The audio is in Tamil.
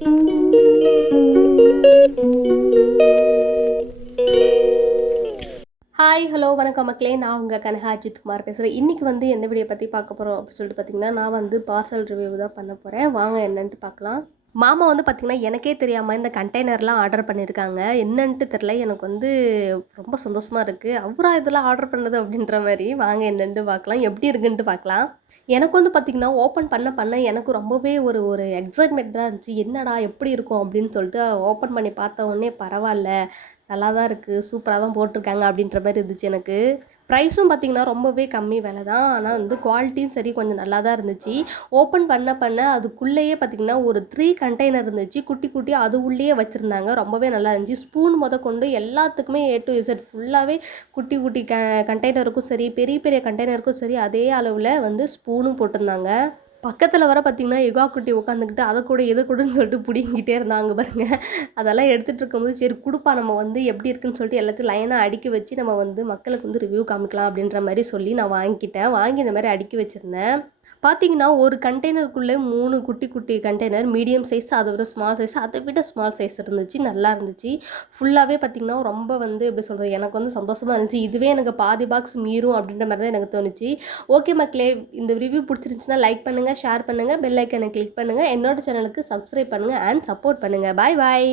ஹாய், ஹலோ, வணக்கம் மக்களே. நான் உங்கள் கனகா அஜித்குமார் பேசுகிறேன். இன்றைக்கி வந்து எந்த வீடியோ பற்றி பார்க்க போகிறோம் அப்படின்னு சொல்லிட்டு பார்த்தீங்கன்னா, நான் வந்து பார்சல் ரிவ்யூ தான் பண்ண போகிறேன். வாங்க என்னன்ட்டு பார்க்கலாம். மாமா வந்து பார்த்திங்கன்னா, எனக்கே தெரியாமல் இந்த கண்டெய்னர்லாம் ஆர்டர் பண்ணியிருக்காங்க. என்னன்ட்டு தெரில. எனக்கு வந்து ரொம்ப சந்தோஷமாக இருக்குது. அவரா இதெல்லாம் ஆர்டர் பண்ணது அப்படின்ற மாதிரி. வாங்க என்னன்ட்டு பார்க்கலாம். எப்படி இருக்குன்ட்டு பார்க்கலாம். எனக்கு வந்து பார்த்திங்கன்னா, ஓப்பன் பண்ண எனக்கு ரொம்பவே ஒரு ஒரு எக்ஸைட்மெண்ட்டாக இருந்துச்சு. என்னடா எப்படி இருக்கும் அப்படின்னு சொல்லிட்டு ஓப்பன் பண்ணி பார்த்த உடனே பரவாயில்ல, நல்லா தான் இருக்குது, சூப்பராக தான் போட்டிருக்காங்க அப்படின்ற மாதிரி இருந்துச்சு எனக்கு. ப்ரைஸும் பார்த்திங்கன்னா ரொம்பவே கம்மி விலை தான். ஆனால் வந்து குவாலிட்டியும் சரி கொஞ்சம் நல்லா தான் இருந்துச்சு. ஓப்பன் பண்ண அதுக்குள்ளேயே பார்த்திங்கன்னா ஒரு 3 கண்டெய்னர் இருந்துச்சு. குட்டி குட்டியாக அது உள்ளேயே வச்சுருந்தாங்க. ரொம்பவே நல்லா இருந்துச்சு. ஸ்பூன் கொண்டு எல்லாத்துக்குமே ஏ டு இசட் ஃபுல்லாகவே குட்டி குட்டி கண்டெய்னருக்கும் சரி, பெரிய பெரிய கண்டெய்னருக்கும் சரி அதே அளவில் வந்து ஸ்பூனும் போட்டிருந்தாங்க. பக்கத்தில் வர பார்த்திங்கன்னா யுகா குட்டி உட்காந்துக்கிட்டு அதை கூட இதை கூடன்னு சொல்லிட்டு பிடிங்கிட்டே இருந்தாங்க பாருங்க. அதெல்லாம் எடுத்துகிட்டு இருக்கும்போது சரி குடுப்பா, நம்ம வந்து எப்படி இருக்குன்னு சொல்லிட்டு எல்லாத்தையும் லைனாக அடுக்கி வச்சு நம்ம வந்து மக்களுக்கு வந்து ரிவ்யூ காமிக்கலாம் அப்படின்ற மாதிரி சொல்லி நான் வாங்கிக்கிட்டேன். வாங்கி இந்த மாதிரி அடுக்கி வச்சுருந்தேன். பார்த்தீங்கன்னா ஒரு கண்டெய்னருக்குள்ளே 3 குட்டி குட்டி கண்டெய்னர், மீடியம் சைஸ், அதை விட ஸ்மால் சைஸ், அதை விட ஸ்மால் சைஸ் இருந்துச்சு. நல்லா இருந்துச்சு. ஃபுல்லாகவே பார்த்திங்கன்னா ரொம்ப வந்து எப்படி சொல்கிறது, எனக்கு வந்து சந்தோஷமாக இருந்துச்சு. இதுவே எனக்கு பாதி பாக்ஸ் மீறும் அப்படின்ற மாதிரி தான் எனக்கு தோணுச்சு. ஓகே மக்களே, இந்த ரிவ்யூ பிடிச்சிருந்துச்சுன்னா லைக் பண்ணுங்கள், ஷேர் பண்ணுங்கள், பெல் ஐக்கனை கிளிக் பண்ணுங்கள், என்னோட சேனலுக்கு சப்ஸ்கிரைப் பண்ணுங்கள் அண்ட் சப்போர்ட் பண்ணுங்கள். பாய் பாய்.